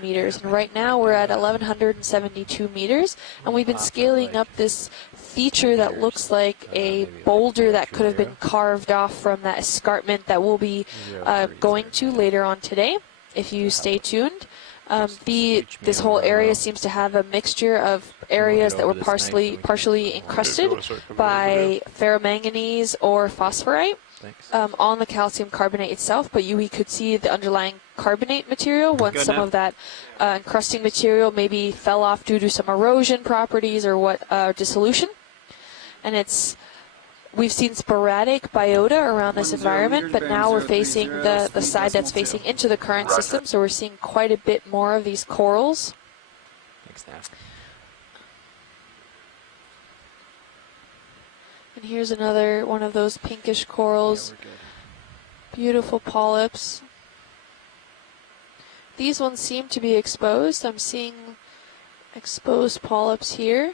meters, and right now we're at 1,172 meters, and we've been scaling up this feature that looks like a boulder that could have been carved off from that escarpment that we'll be going to later on today, if you stay tuned. This whole area seems to have a mixture of areas that were partially encrusted by ferromanganese or phosphorite on the calcium carbonate itself, but we could see the underlying carbonate material once some of that encrusting material maybe fell off due to some erosion properties or dissolution. And we've seen sporadic biota around this environment, but now we're facing the side that's facing into the current system, so we're seeing quite a bit more of these corals. Thanks, Nat. And here's another one of those pinkish corals. Yeah, Beautiful polyps. These ones seem to be exposed. I'm seeing exposed polyps here.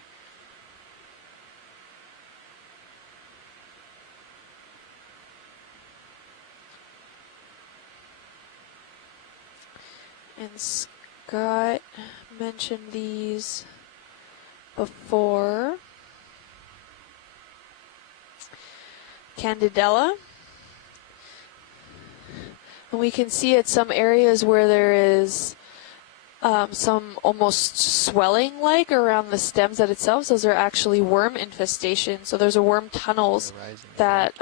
And Scott mentioned these before. Candidella. And we can see at some areas where there is some almost swelling like around the stems that itself. Those are actually worm infestations. So there's a worm tunnels that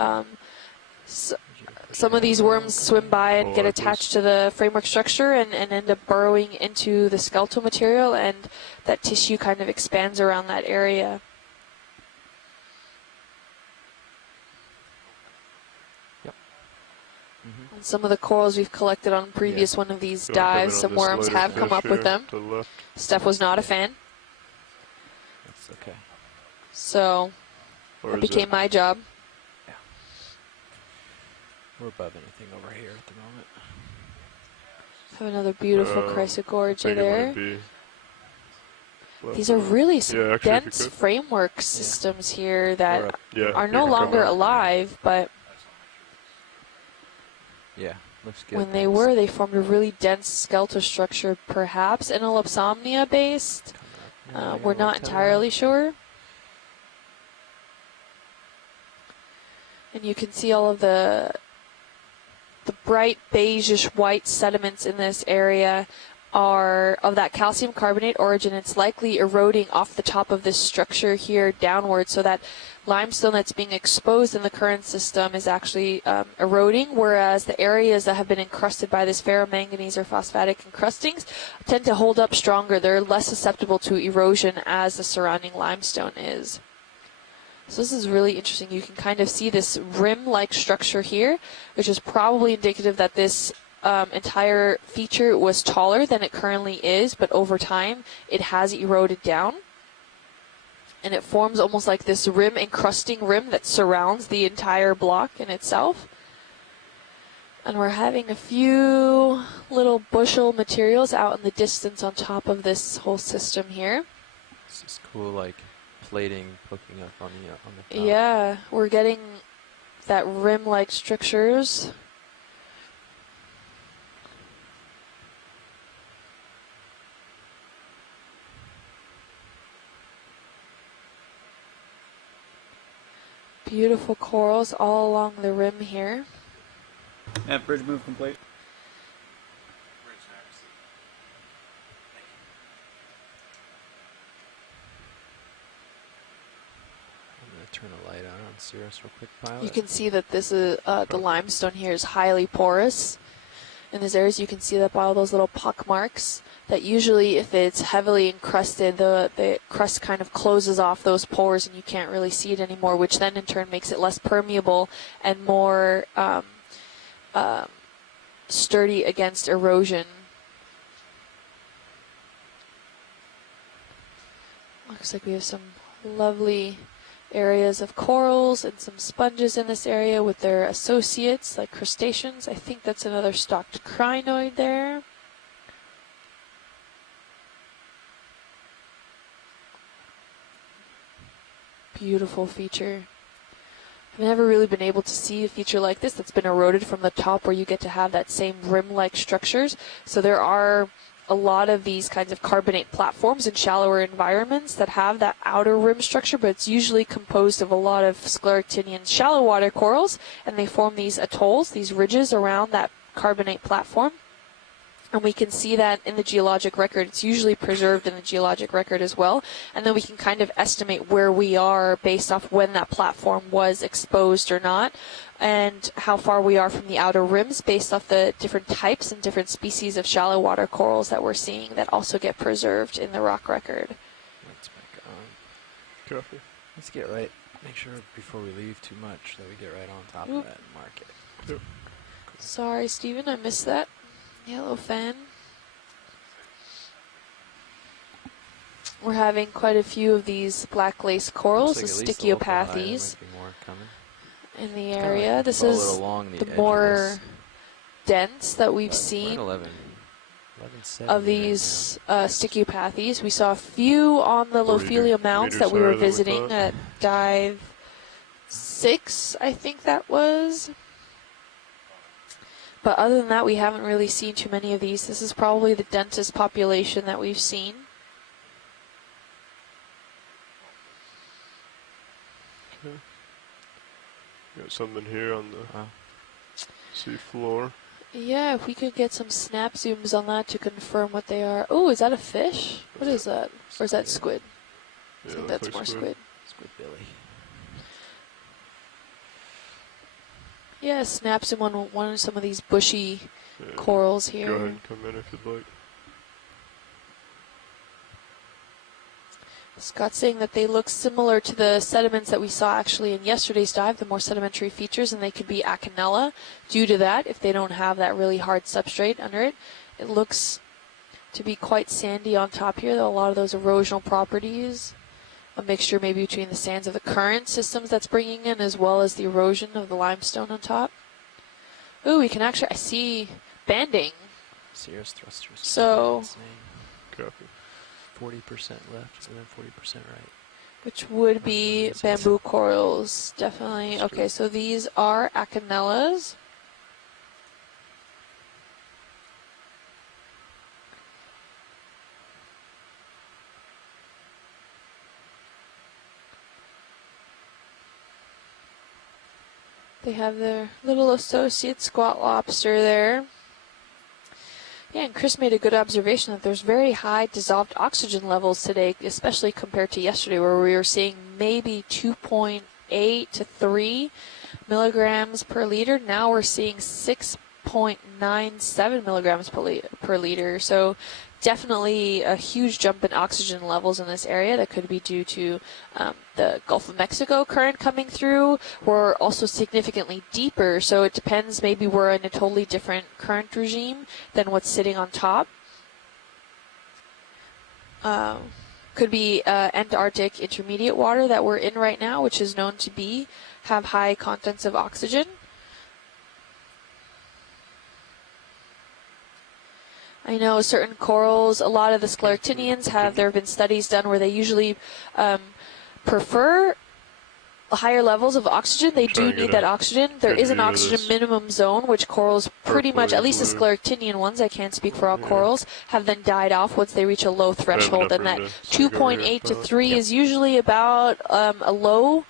some of these worms swim by and get attached to the framework structure and end up burrowing into the skeletal material, and that tissue kind of expands around that area. And some of the corals we've collected on previous one of these dives, some worms have come up with them. Steph was not a fan. That's okay. So that became my job. Yeah. We're above anything over here at the moment. Have another beautiful chrysogorgia there. These are really some dense framework systems here that are no longer alive, but yeah, looks good. When they formed a really dense skeletal structure, perhaps Enelopsomnia based. We're not entirely sure. And you can see all of the bright beigeish white sediments in this area are of that calcium carbonate origin. It's likely eroding off the top of this structure here downward, so that limestone that's being exposed in the current system is actually eroding, whereas the areas that have been encrusted by this ferromanganese or phosphatic encrustings tend to hold up stronger. They're less susceptible to erosion as the surrounding limestone is. So this is really interesting. You can kind of see this rim-like structure here, which is probably indicative that this entire feature was taller than it currently is, but over time it has eroded down. And it forms almost like this rim, encrusting rim that surrounds the entire block in itself. And we're having a few little bushel materials out in the distance on top of this whole system here. This is cool, like plating poking up on the top. Yeah, we're getting that rim-like structures. Beautiful corals all along the rim here. Yeah, bridge move complete. I'm going to turn a light on Cirrus real quick, pilot. You can see that this is the limestone here is highly porous. In these areas you can see that by all those little pock marks, that usually if it's heavily encrusted, the crust kind of closes off those pores and you can't really see it anymore, which then in turn makes it less permeable and more sturdy against erosion. Looks like we have some lovely areas of corals and some sponges in this area with their associates like crustaceans. I think that's another stalked crinoid there. Beautiful feature. I've never really been able to see a feature like this that's been eroded from the top, where you get to have that same rim-like structures. So there are a lot of these kinds of carbonate platforms in shallower environments that have that outer rim structure, but it's usually composed of a lot of scleractinian shallow water corals, and they form these atolls, these ridges around that carbonate platform. And we can see that in the geologic record. It's usually preserved in the geologic record as well. And then we can kind of estimate where we are based off when that platform was exposed or not, and how far we are from the outer rims based off the different types and different species of shallow water corals that we're seeing that also get preserved in the rock record. Let's back on. Copy. Let's get right. Make sure before we leave too much that we get right on top Oop. of that and mark it. Yep. Sorry, Stephen, I missed that. Yellow fan. We're having quite a few of these black lace corals, Looks the like at least a local high, there stichiopathes, might be more coming. in the Kinda area. like This follow is it along the the edge of more this. dense that we've We're at seen 11, 11.70 of right these stichiopathes. We saw a few on the 40 Lophelia mounds that we meters were higher than we visiting thought. at dive 6, I think that was. But other than that, we haven't really seen too many of these. This is probably the densest population that we've seen. Okay. Got something here on the Wow. sea floor. Yeah, if we could get some snap zooms on that to confirm what they are. Oh, is that a fish? What is that? Or is that squid? I Yeah, think looks that's like more squid. Squid Billy. Yeah, snap zoom on one of some of these bushy Yeah. corals Go here. ahead and come in if you'd like. Scott's saying that they look similar to the sediments that we saw actually in yesterday's dive, the more sedimentary features, and they could be Acanella due to that if they don't have that really hard substrate under it. It looks to be quite sandy on top here, though a lot of those erosional properties, a mixture maybe between the sands of the current systems that's bringing in as well as the erosion of the limestone on top. Ooh, we can actually, I see banding. Cirrus thrusters. So- Insane. Copy. 40% left and then 40% right. Which would be bamboo corals, definitely. That's Okay, so these are Acanellas. They have their little associate squat lobster there. Yeah, and Chris made a good observation that there's very high dissolved oxygen levels today, especially compared to yesterday where we were seeing maybe 2.8 to 3 milligrams per liter. Now we're seeing 6.97 milligrams per liter. So definitely a huge jump in oxygen levels in this area that could be due to the Gulf of Mexico current coming through. We're also significantly deeper, so it depends. Maybe we're in a totally different current regime than what's sitting on top. Could be Antarctic intermediate water that we're in right now, which is known to have high contents of oxygen. I know certain corals, a lot of the scleractinians there have been studies done where they usually prefer higher levels of oxygen. They do need that oxygen. There is an oxygen minimum zone, which corals pretty much, at least the scleractinian ones, I can't speak for all corals, have then died off once they reach a low threshold. And that 2.8 to 3 is usually about a low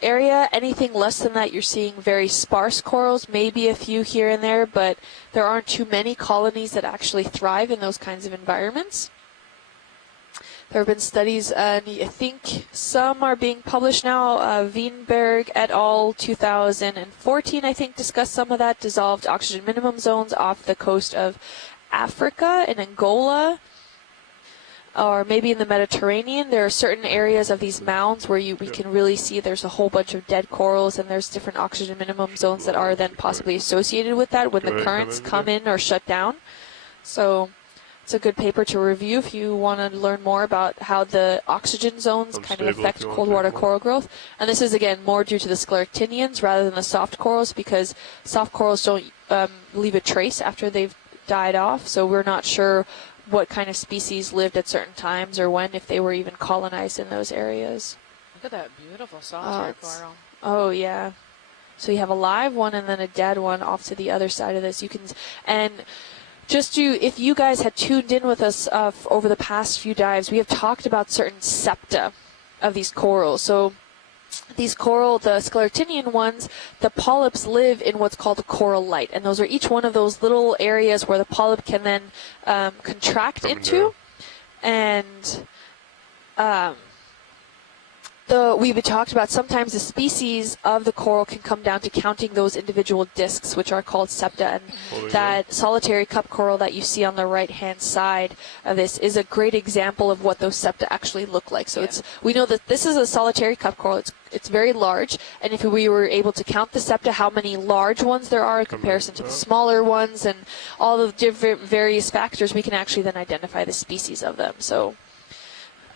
area. Anything less than that, you're seeing very sparse corals, maybe a few here and there, but there aren't too many colonies that actually thrive in those kinds of environments. There have been studies, and I think some are being published now. Wienberg et al. 2014, I think, discussed some of that, dissolved oxygen minimum zones off the coast of Africa in Angola, or maybe in the Mediterranean. There are certain areas of these mounds where we can really see there's a whole bunch of dead corals, and there's different oxygen minimum zones that are then possibly associated with that when the currents come in or shut down. So it's a good paper to review if you want to learn more about how the oxygen zones kind of affect cold water coral growth. And this is, again, more due to the scleractinians rather than the soft corals, because soft corals don't leave a trace after they've died off, so we're not sure what kind of species lived at certain times or when, if they were even colonized in those areas. Look at that beautiful solitary coral. Oh, yeah. So you have a live one and then a dead one off to the other side of this. And if you guys had tuned in with us over the past few dives, we have talked about certain septa of these corals. So these coral, the scleractinian ones, the polyps live in what's called a coral light, and those are each one of those little areas where the polyp can then contract into, and we've talked about sometimes the species of the coral can come down to counting those individual discs, which are called septa. And that solitary cup coral that you see on the right-hand side of this is a great example of what those septa actually look like. So we know that this is a solitary cup coral. It's very large, and if we were able to count the septa, how many large ones there are in comparison to the smaller ones, and all the different various factors, we can actually then identify the species of them. So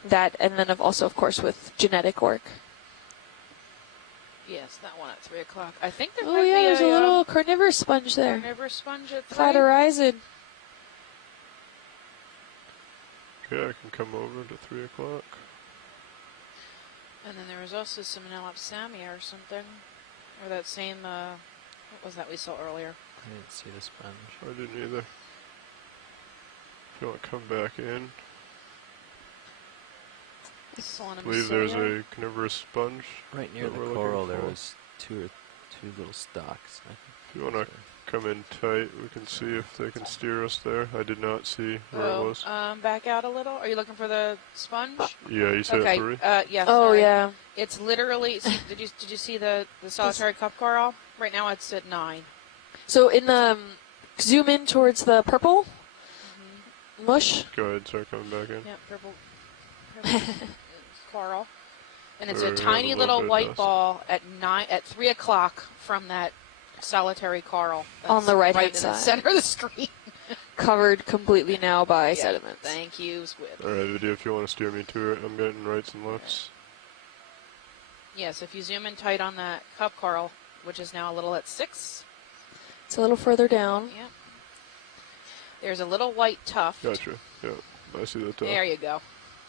that, and then also, of course, with genetic work. Yes, that one at 3 o'clock. I think there Oh might yeah, be there's a little carnivorous sponge there. Carnivorous sponge at 3. Cloud horizon. Okay, I can come over to 3 o'clock. And then there was also some Nelopsamia or something. Or that same, what was that we saw earlier? I didn't see the sponge. I didn't either. If you want to come back in. I believe there's a carnivorous sponge. Right near the coral, there was two little stalks. If you want to come in tight, we can see if they can steer us there. I did not see where it was. Back out a little. Are you looking for the sponge? Yeah, you said okay. 3. Yeah. Oh sorry. yeah. It's literally. Did you see the solitary cup coral? Right now it's at 9. So in the zoom in towards the purple mush. Go ahead, start coming back in. Yeah, purple coral, and it's There, a tiny a little bit of white dust. ball at 3 o'clock from that solitary coral On the right-hand in the side. center of the screen. Covered completely now by Yeah, sediments. Thank you, squid. Alright, video, if you want to steer me to it, I'm getting rights and lefts. Yes, if you zoom in tight on that cup coral, which is now a little at 6. It's a little further down. Yeah. There's a little white tuft. Gotcha. Yeah, I see the top. There you go.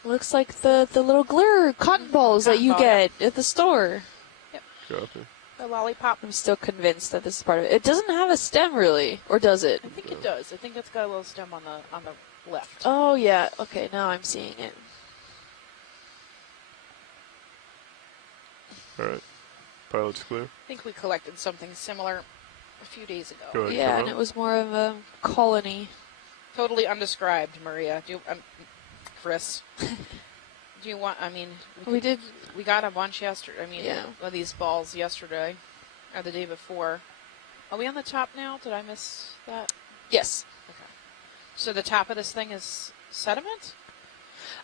Looks like the little glitter cotton balls that Cotton you ball, get at the store. Copy. The lollipop. I'm still convinced that this is part of it. It doesn't have a stem really, or does it? I think it does. I think it's got a little stem on the left. Oh yeah. Okay, now I'm seeing it. Alright. Pilot's clear. I think we collected something similar a few days ago. Go ahead. Yeah, come and up. it was more of a colony. Totally undescribed, Maria. Chris. Do you want? I mean, We did. We got a bunch yesterday. I mean, Yeah. of these balls yesterday, or the day before. Are we on the top now? Did I miss that? Yes. Okay. So the top of this thing is sediment?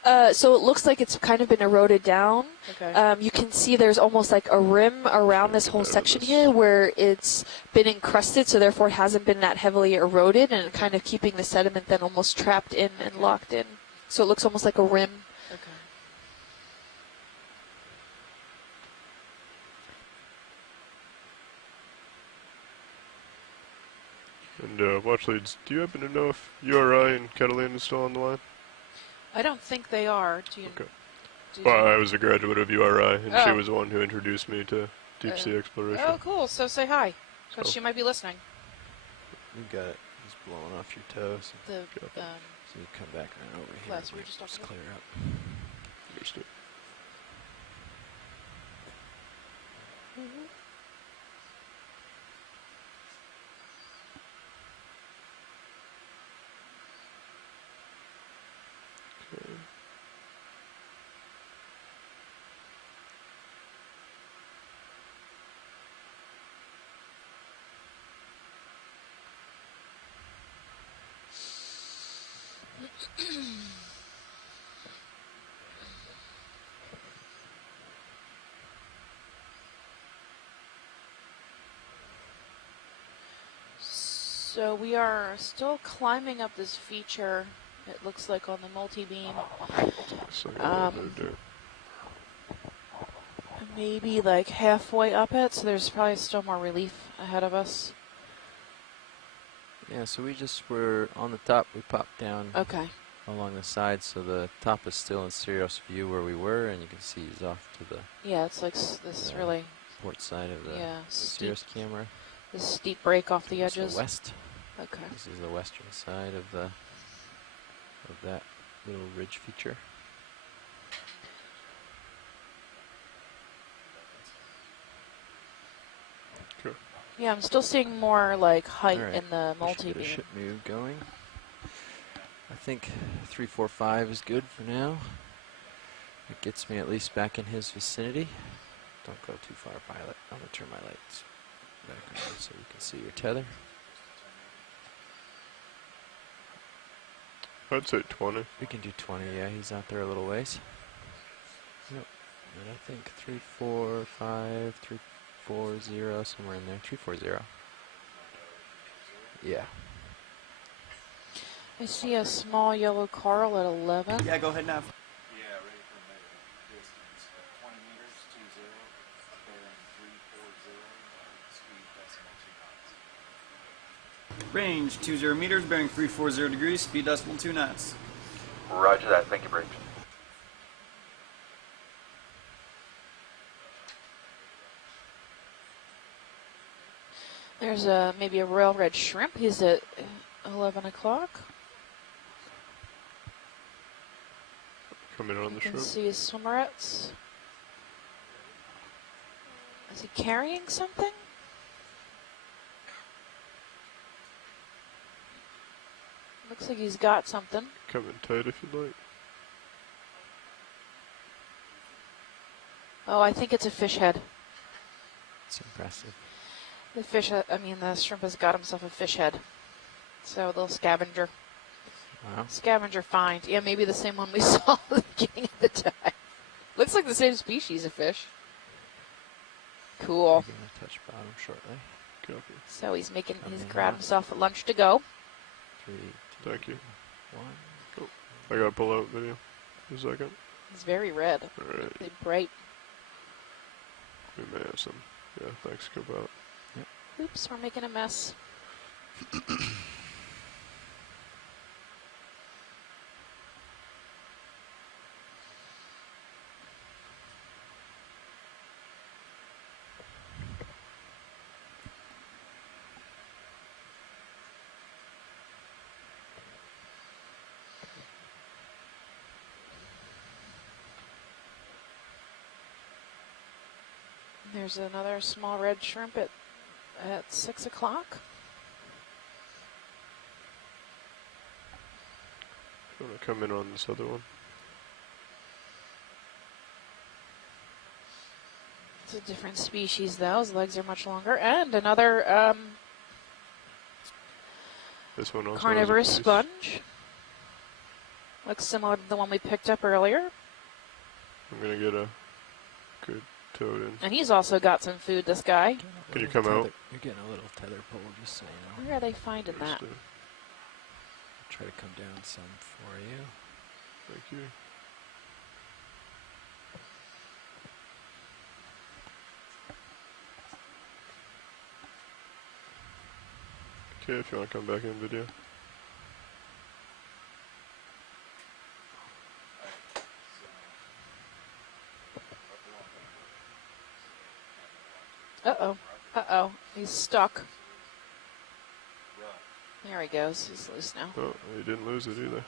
So it looks like it's kind of been eroded down. Okay. You can see there's almost like a rim around this whole section here where it's been encrusted, so therefore it hasn't been that heavily eroded, and kind of keeping the sediment then almost trapped in and locked in. So it looks almost like a rim. Okay. And watch leads, do you happen to know if URI and Catalina is still on the line? I don't think they are. Do you? Okay. do Well, you- I was a graduate of URI, and she Oh. was the one who introduced me to deep sea exploration. Oh, cool. So say hi, because Oh. she might be listening. You got it. It's blowing off your toes. The So you come back around over here. Les, we were just talking about- clear up. Understood. Okay. So we are still climbing up this feature. It looks like on the multi-beam, So, there. maybe like halfway up it. So there's probably still more relief ahead of us. Yeah, so we just were on the top. We popped down Okay. along the side, so the top is still in serious view where we were, and you can see he's off to the Yeah, it's like this Yeah. really, port side of the yeah, steep, Cirrus camera. this steep break off the Towards edges. The west. Okay. This is the western side of that little ridge feature. Okay. Yeah, I'm still seeing more like height All right. in the We should get a multi-beam. ship move going. I think 345 is good for now. It gets me at least back in his vicinity. Don't go too far, pilot. I'm gonna turn my lights back on so you can see your tether. I'd say 20. We can do 20, yeah, he's out there a little ways. Yep. And I think 345, 340, somewhere in there. 340. Yeah. I see a small yellow coral at 11. Yeah, go ahead, Nav. Yeah, ready for a measurement. Distance 20 meters, 20, bearing 340, speed decimal 2 knots. Range 20 meters, bearing 340 degrees, speed decimal 2 knots. Roger that. Thank you, Bridge. There's maybe a royal red shrimp. He's at 11 o'clock. Coming on You the can shrimp. see his swimmerets. Is he carrying something? Looks like he's got something. Coming tight if you'd like. Oh, I think it's a fish head. It's impressive. The fish, the shrimp has got himself a fish head. So, a little scavenger. Wow. Scavenger find. Yeah, maybe the same one we saw at the beginning of the dive. Looks like the same species of fish. Cool. We're gonna touch bottom shortly. Copy. So he's Coming grabbed up. himself a lunch to go. 3, 2, Thank you. 1. I gotta pull out video. A second. He's very red. Alright. Really bright. We may have some. Yeah, thanks, scope out. Oops, we're making a mess. There's another small red shrimp at 6 o'clock. I'm gonna come in on this other one. It's a different species, though. His legs are much longer. And another This one also carnivorous has a piece. sponge. Looks similar to the one we picked up earlier. I'm gonna get a good toad in. And he's also got some food, this guy. Can you come out? You're getting a little tether pull, just so you know. Where are they finding that? Understood. Try to come down some for you. Thank you. Okay, if you want to come back in video. Uh-oh. Uh-oh. He's stuck. There he goes. He's loose now. Oh, you didn't lose it either.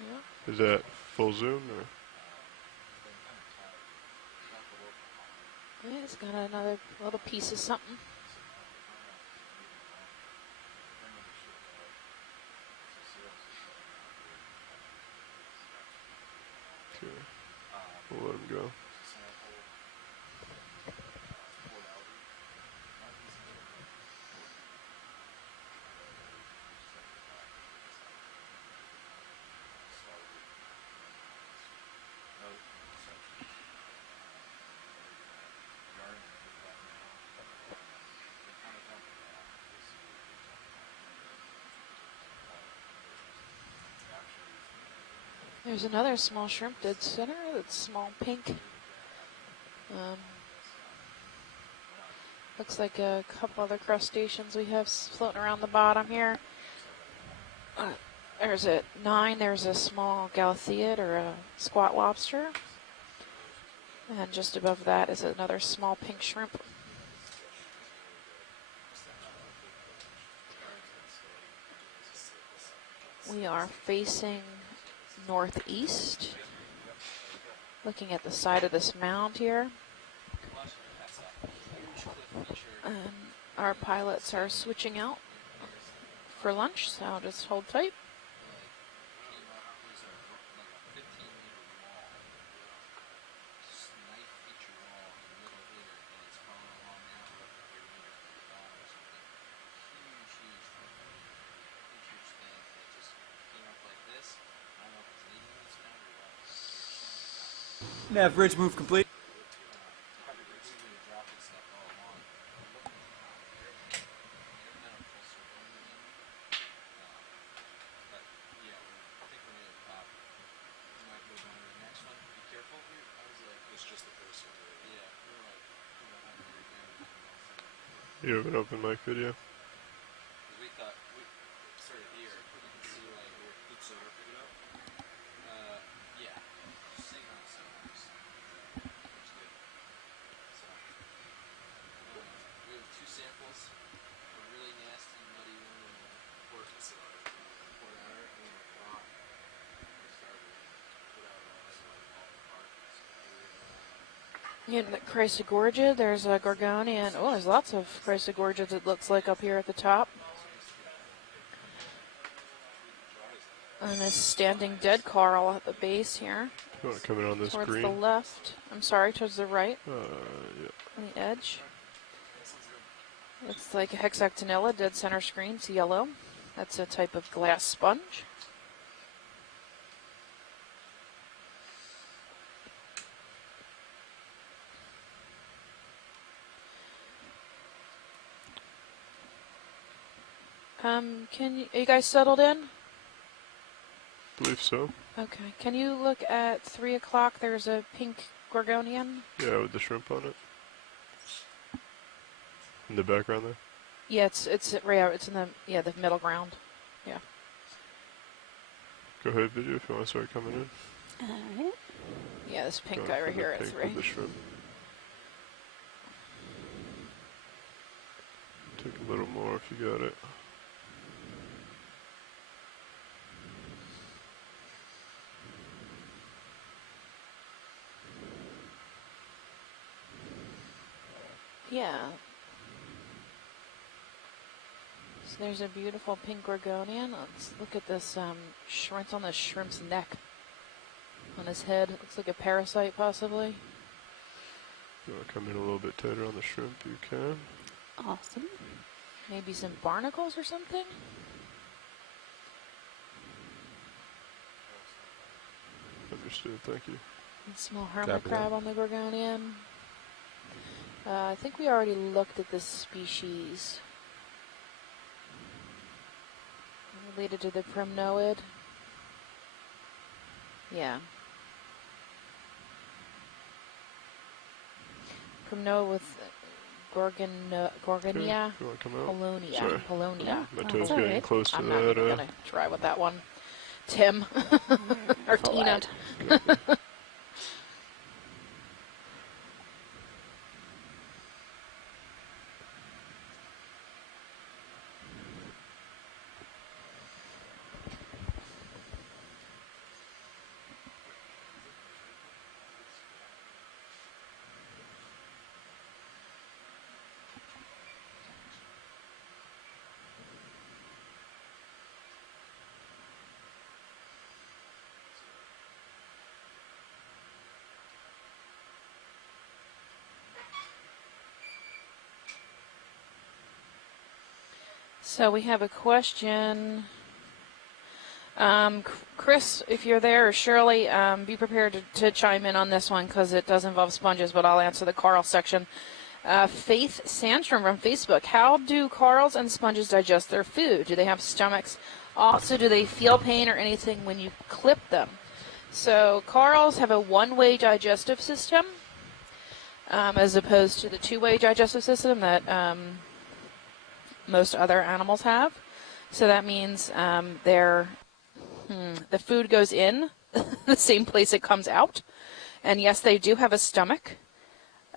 Yeah. Is that full zoom or? Yeah, he's got another little piece of something. Okay, we'll let him go. There's another small shrimp dead center. That's small pink. Looks like a couple other crustaceans we have floating around the bottom here. There's a 9. There's a small galatheid or a squat lobster. And just above that is another small pink shrimp. We are facing northeast, looking at the side of this mound here. Our pilots are switching out for lunch, so just hold tight. Nav bridge move complete. You have an open mic video. In Chrysogorgia, there's a Gorgonian. Oh, there's lots of Chrysogorgias, it looks like, up here at the top. And this standing dead coral at the base here. You want to come in on this Towards green? the left. I'm sorry, towards the right. Yeah. On the edge. Looks like a hexactinella, dead center screen. It's yellow. That's a type of glass sponge. Are you guys settled in? Believe so. Okay. Can you look at 3 o'clock? There's a pink Gorgonian. Yeah, with the shrimp on it. In the background there. Yeah, it's right out. It's in the middle ground. Yeah. Go ahead, video, if you want to start coming in. Alright. Yeah, this pink Going guy for right the here at pink 3. with the shrimp. Take a little more if you got it. Yeah. So there's a beautiful pink Gorgonian. Let's look at this shrimp on the shrimp's neck. On his head. Looks like a parasite, possibly. If you want to come in a little bit tighter on the shrimp, you can. Awesome. Maybe some barnacles or something? Understood, thank you. A small hermit Copy crab that. on the Gorgonian. I think we already looked at this species. Related to the primnoid. Yeah. Primnoid with Gorgonia. Okay, if you want to come out. Polonia. Sorry. Polonia. My Oh, toe's it's getting alright. close to I'm not that. even gonna try with that one. Tim. or Full Tina. wide. So we have a question. Chris, if you're there, or Shirley, be prepared to chime in on this one because it does involve sponges, but I'll answer the coral section. Faith Sandstrom from Facebook. How do corals and sponges digest their food? Do they have stomachs? Also, do they feel pain or anything when you clip them? So corals have a one-way digestive system as opposed to the two-way digestive system that most other animals have. So that means the food goes in the same place it comes out. And yes, they do have a stomach.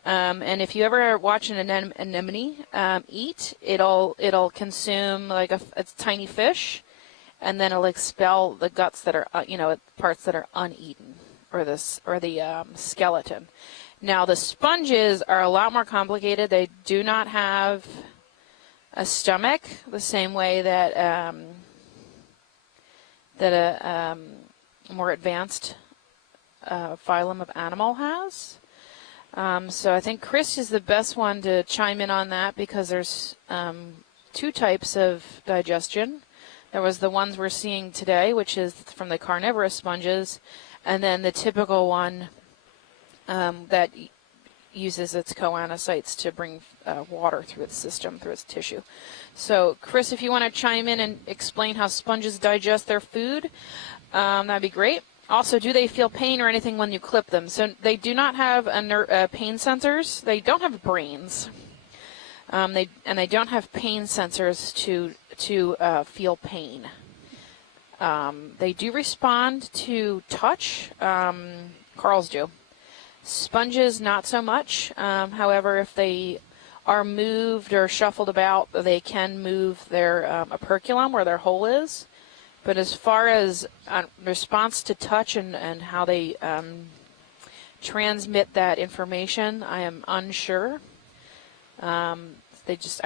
And if you ever watch an anemone eat, it'll consume like a tiny fish. and then it'll expel the guts that are, parts that are uneaten, or the skeleton. Now the sponges are a lot more complicated. They do not have a stomach the same way that a more advanced phylum of animal has. So I think Chris is the best one to chime in on that, because there's two types of digestion. There was the ones we're seeing today, which is from the carnivorous sponges, and then the typical one that uses its choanocytes to bring water through its system, through its tissue. So, Chris, if you want to chime in and explain how sponges digest their food, that'd be great. Also, do they feel pain or anything when you clip them? So they do not have pain sensors. They don't have brains. They don't have pain sensors to feel pain. They do respond to touch. Corals do. Sponges, not so much. However, if they are moved or shuffled about, they can move their operculum, where their hole is. But as far as response to touch and how they transmit that information, I am unsure. I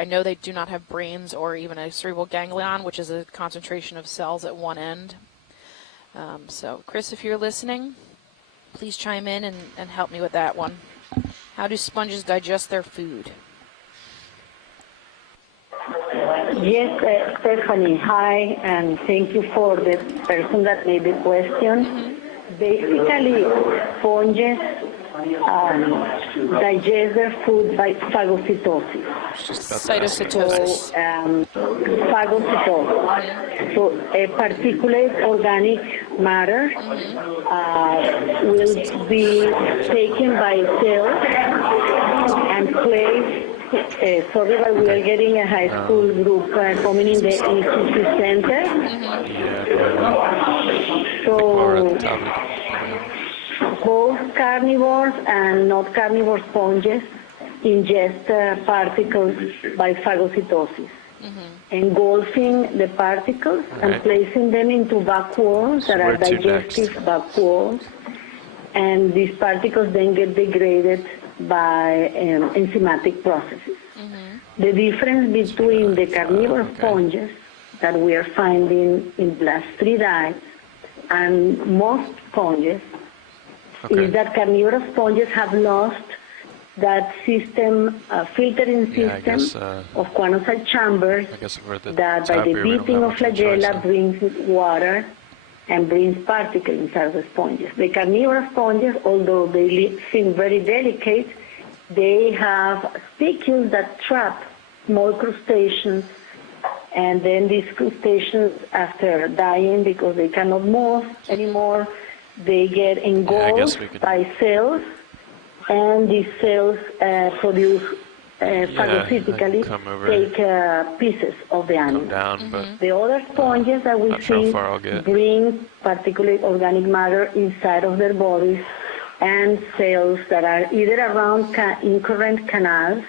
know they do not have brains or even a cerebral ganglion, which is a concentration of cells at one end. So, Chris, if you're listening, please chime in and help me with that one. How do sponges digest their food? Yes, Stephanie, hi, and thank you for the person that made the question. Basically, sponges digest their food by phagocytosis. Cytocytosis. Phagocytosis. So a particulate organic matter will be taken by cells and placed. Sorry, but we are getting a high school group coming in the Institute Center. So both carnivores and not carnivore sponges ingest particles by phagocytosis, engulfing the particles and placing them into vacuoles that are digestive vacuoles, and these particles then get degraded by enzymatic processes. The difference between the carnivore sponges that we are finding in the last 3 diets and most sponges is that carnivore sponges have lost that system, filtering system of choanocyte chambers that by the beating of flagella brings water and brings particles inside the sponges. The carnivore sponges, although they seem very delicate, they have spicules that trap small crustaceans, and then these crustaceans, after dying because they cannot move anymore, they get engulfed by cells, and these cells produce phagocytically take pieces of the animal. The other sponges that we see bring particulate organic matter inside of their bodies, and cells that are either around incurrent canals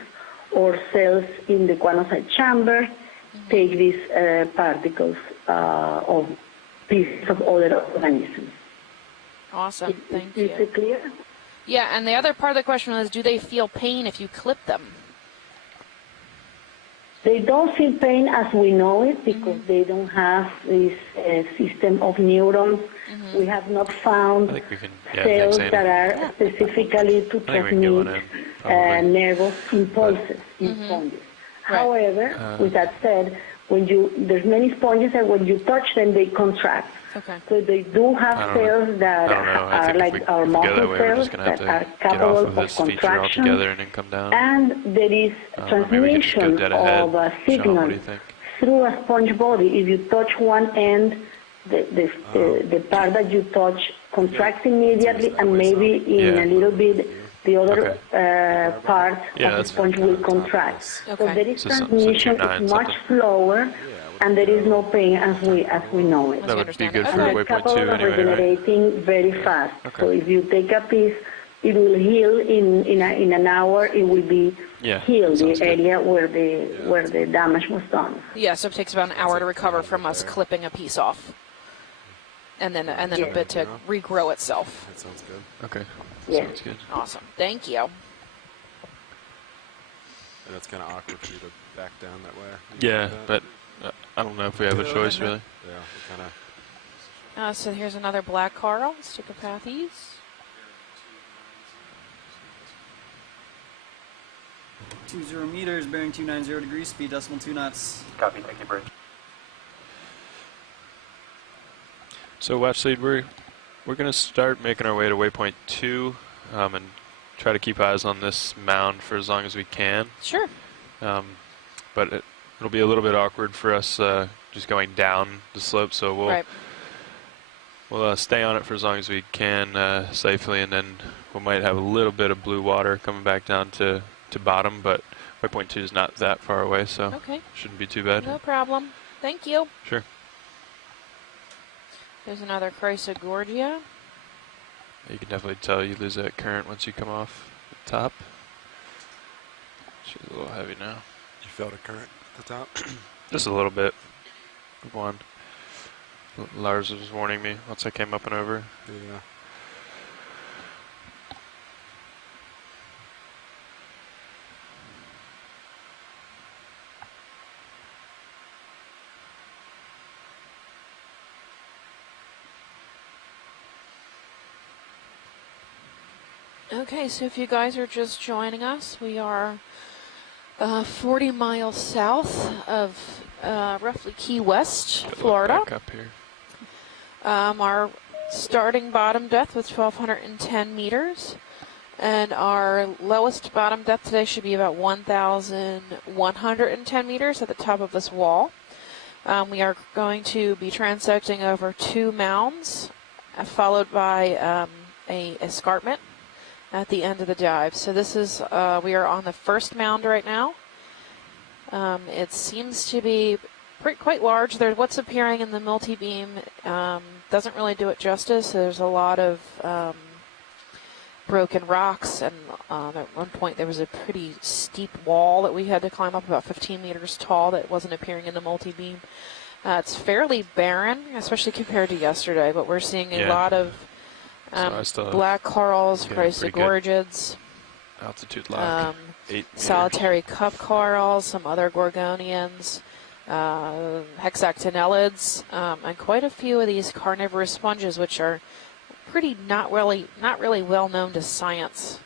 or cells in the choanocyte chamber take these particles of pieces of other organisms. Awesome, thank you. Is it clear? Yeah, and the other part of the question was, do they feel pain if you clip them? They don't feel pain as we know it because they don't have this system of neurons. We have not found cells that are specifically to transmit nervous impulses in sponges. However, with that said, there's many sponges that when you touch them, they contract. So they do have cells that are like our muscle cells that are capable of contraction, and there is transmission of a signal through a sponge body. If you touch one end, the part that you touch contracts immediately, and maybe in a little bit the other part of the sponge will contract. So there is transmission, it's much slower, and there is no pain as we know it. That would be good for and it's capable of regenerating very fast. So if you take a piece, it will heal in an hour. It will be healed, the sounds good. area where the damage was done. Yeah, so it takes about an hour to recover from us clipping a piece off, and then a bit to regrow itself. That sounds good. Okay. Yes. Sounds good. Awesome. Thank you. And it's kind of awkward for you to back down that way. Yeah, but I don't know if we have a choice, really. Yeah, we kind of. So here's another black coral, Stichopathes. 20 meters, bearing 290 degrees, speed decimal 2 knots. Copy, thank you, bridge. So Watchlead, we're going to start making our way to waypoint 2 and try to keep eyes on this mound for as long as we can. Sure. But it'll be a little bit awkward for us just going down the slope, so we'll stay on it for as long as we can safely, and then we might have a little bit of blue water coming back down to bottom, but waypoint 2 is not that far away, so shouldn't be too bad. No problem. Thank you. Sure. There's another Chrysogorgia. You can definitely tell you lose that current once you come off the top. She's a little heavy now. You felt a current at the top? Just a little bit. One. Lars was warning me once I came up and over. Yeah. Okay, so if you guys are just joining us, we are 40 miles south of roughly Key West, Florida. Back up here. Our starting bottom depth was 1,210 meters, and our lowest bottom depth today should be about 1,110 meters at the top of this wall. We are going to be transecting over 2 mounds, followed by a escarpment at the end of the dive. So this is, we are on the first mound right now. It seems to be quite large. What's appearing in the multi-beam doesn't really do it justice. There's a lot of broken rocks, and at one point there was a pretty steep wall that we had to climb up, about 15 meters tall, that wasn't appearing in the multi-beam. It's fairly barren, especially compared to yesterday, but we're seeing a lot of black corals, Chrysogorgids, altitude lock, 8 solitary cup corals, some other gorgonians, hexactinellids, and quite a few of these carnivorous sponges, which are not really well known to science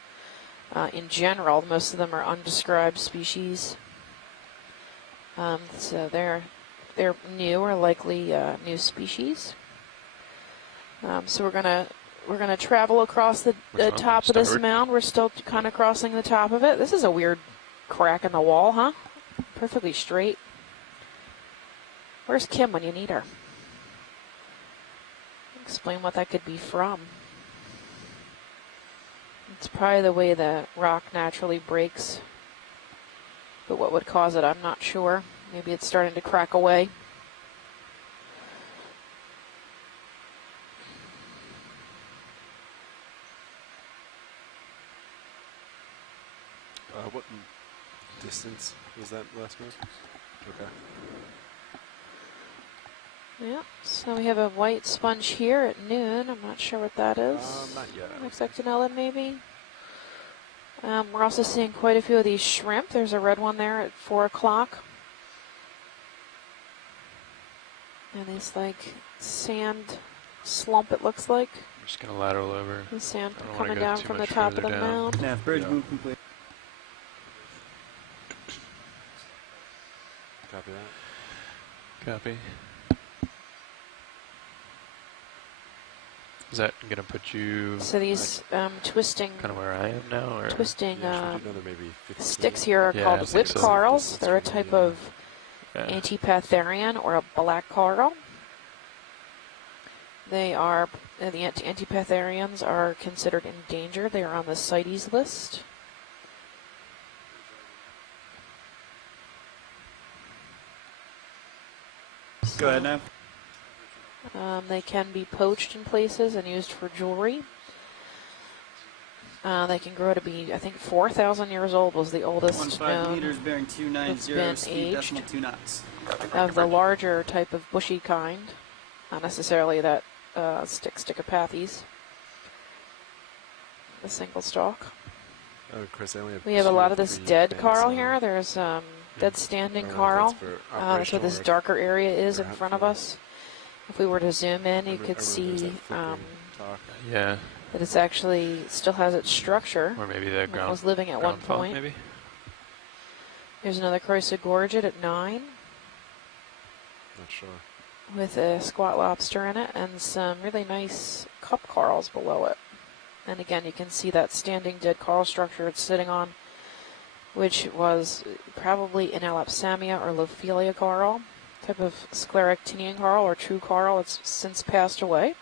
in general. Most of them are undescribed species, so they're new, or likely new species. So we're gonna travel across the top of this mound. We're still kind of crossing the top of it. This is a weird crack in the wall, huh? Perfectly straight. Where's Kim when you need her? Explain what that could be from. It's probably the way the rock naturally breaks. But what would cause it, I'm not sure. Maybe it's starting to crack away. What distance was that last move? Okay. Yeah, so we have a white sponge here at noon. I'm not sure what that is. Not yet. Hexactinellid, maybe. We're also seeing quite a few of these shrimp. There's a red one there at 4 o'clock. And these like sand slump, it looks like. I'm just going to lateral over. The sand coming down from the top of the mound. Nav bridge move complete. Copy that. Copy. Is that going to put you... So these twisting... kind of where I am now? Or? Twisting maybe sticks here are called whip corals. They're a type of antipatharian, or a black coral. They are... the antipatharians are considered endangered. They are on the CITES list. Go ahead, Nav. They can be poached in places and used for jewelry. They can grow to be, I think, 4,000 years old was the oldest 15 known meters, bearing 290, been speed decimal aged. 2 knots. of the larger type of bushy kind, not necessarily that stickopathes, the single stalk. Oh, Chris, I only have We have a two lot or of this three dead banks coral on here. them. There's dead standing I don't know if coral. that's for That's what operational this or if darker area is they're in front of hunting. us. If we were to zoom in, you I could remember there was see that flickering talk. Yeah. that it's actually still has its structure. Or maybe the It ground. was living at one ground fault, point. maybe. There's another Croisogorgid at 9 Not sure. with a squat lobster in it and some really nice cup corals below it. And again, you can see that standing dead coral structure it's sitting on, which was probably an Elapsamia or Lophelia coral, type of scleractinian coral or true coral. It's since passed away.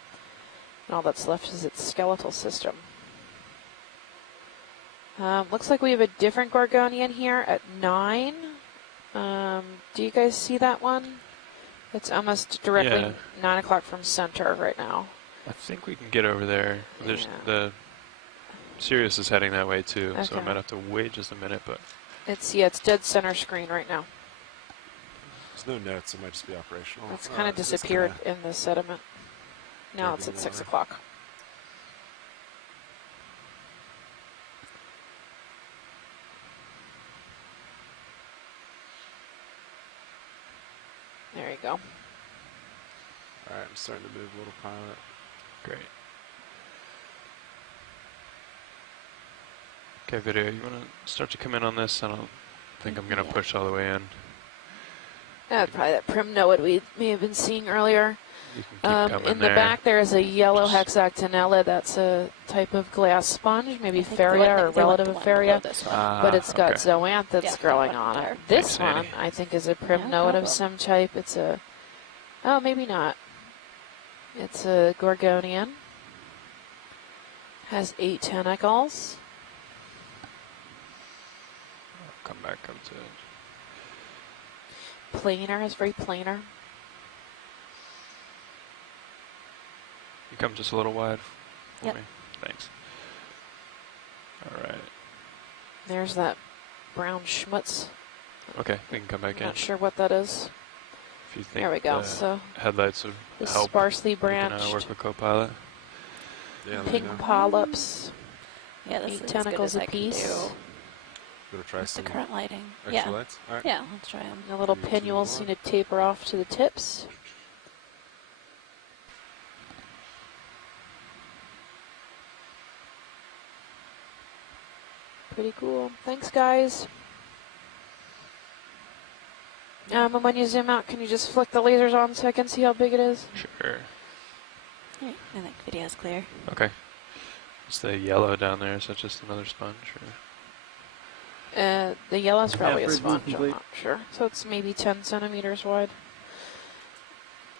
And all that's left is its skeletal system. Looks like we have a different Gorgonian here at 9. Do you guys see that one? It's almost directly 9 o'clock from center right now. I think we can get over there. There's Yeah. the Sirius is heading that way too, so I Okay. might have to wait just a minute. But It's dead center screen right now. There's no notes. It might just be operational. It's kind of just disappeared kinda in the sediment. Now it's dripping at 6 water. o'clock. There you go. All right, I'm starting to move a little pilot. great. Okay, video. You want to start to come in on this? I don't think I'm going to push all the way in. Probably that primnoid we may have been seeing earlier. You can keep coming In the there. back, there is a yellow hexactinella. That's a type of glass sponge, maybe Faria or relative of Faria, but it's got zoanthids growing on it. This Thanks, one, Nanny. I think, is a primnoid of some type. It's maybe not. It's a Gorgonian. Has 8 tentacles. Come back up to it. Planar, is very planar. You come just a little wide for Yep. me. Thanks. All right. There's that brown schmutz. Okay, we can come back in. Not sure what that is. If you think There we go. the So headlights would the help, sparsely you can branched work with Copilot. Yeah, let me pink know. polyps. Yeah, this 8 is as tentacles good as I can apiece. do Gonna try with the some current lighting. extra Yeah, lights. All right. yeah, let's try them. The little Give me 2 pinnules more. seem to taper off to the tips. Pretty cool. Thanks, guys. And when you zoom out, can you just flick the lasers on so I can see how big it is? Sure. Right, I think video's clear. Okay. It's the yellow down there. Is that just another sponge? Or? The yellow is probably a bridge move sponge, I'm complete. not sure. So it's maybe 10 centimeters wide,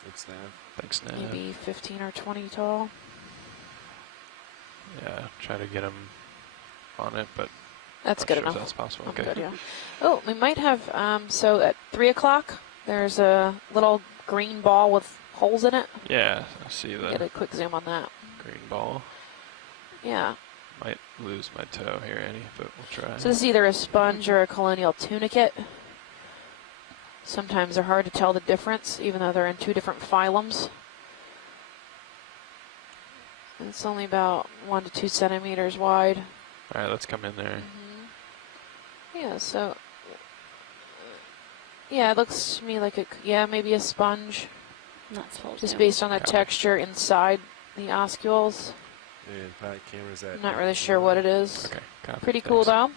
Thanks, Nav. Thanks, Nav. maybe 15 or 20 tall. Yeah, try to get him on it, but That's not good sure enough. if that's possible. I'm Okay. good, yeah. Oh, we might have, so at 3 o'clock, there's a little green ball with holes in it. Yeah, I see Get the a quick zoom on that. green ball. Yeah. Might lose my toe here, Annie, but we'll try. So this is either a sponge or a colonial tunicate. Sometimes they're hard to tell the difference, even though they're in 2 different phylums. And it's only about 1 to 2 centimeters wide. All right, let's come in there. Yeah, so yeah, it looks to me like maybe a sponge, Not full just zoom. based on the Copy. texture inside the oscules. And pilot cameras at. I'm not really sure what it is. Okay, copy. Pretty cool Thanks.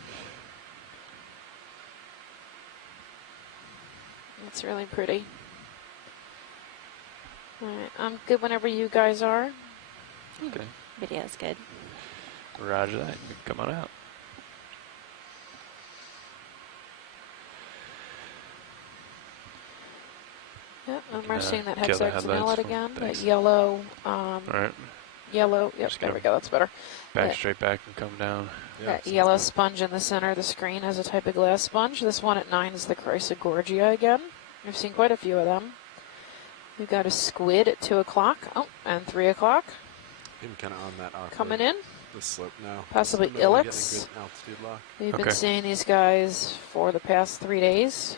though. It's really pretty. All right, I'm good whenever you guys are. Okay, Video's good. roger that. You can come on out. Yep, We and can, we're seeing that kill the headlights hexagonellid for- again. That thanks. yellow, All right, yellow. Yep, Just there gonna we go. That's better. back Yeah. straight back and come down. Yeah, That sounds yellow good. sponge in the center of the screen has a type of glass sponge. This one at 9 is the Croisogorgia again. I've seen quite a few of them. We've got a squid at 2 o'clock. Oh, and 3 o'clock Him kind of on that awkward coming in. the slope now. Possibly Still not really Ilex. getting a good altitude lock. We've Okay. been seeing these guys for the past 3 days.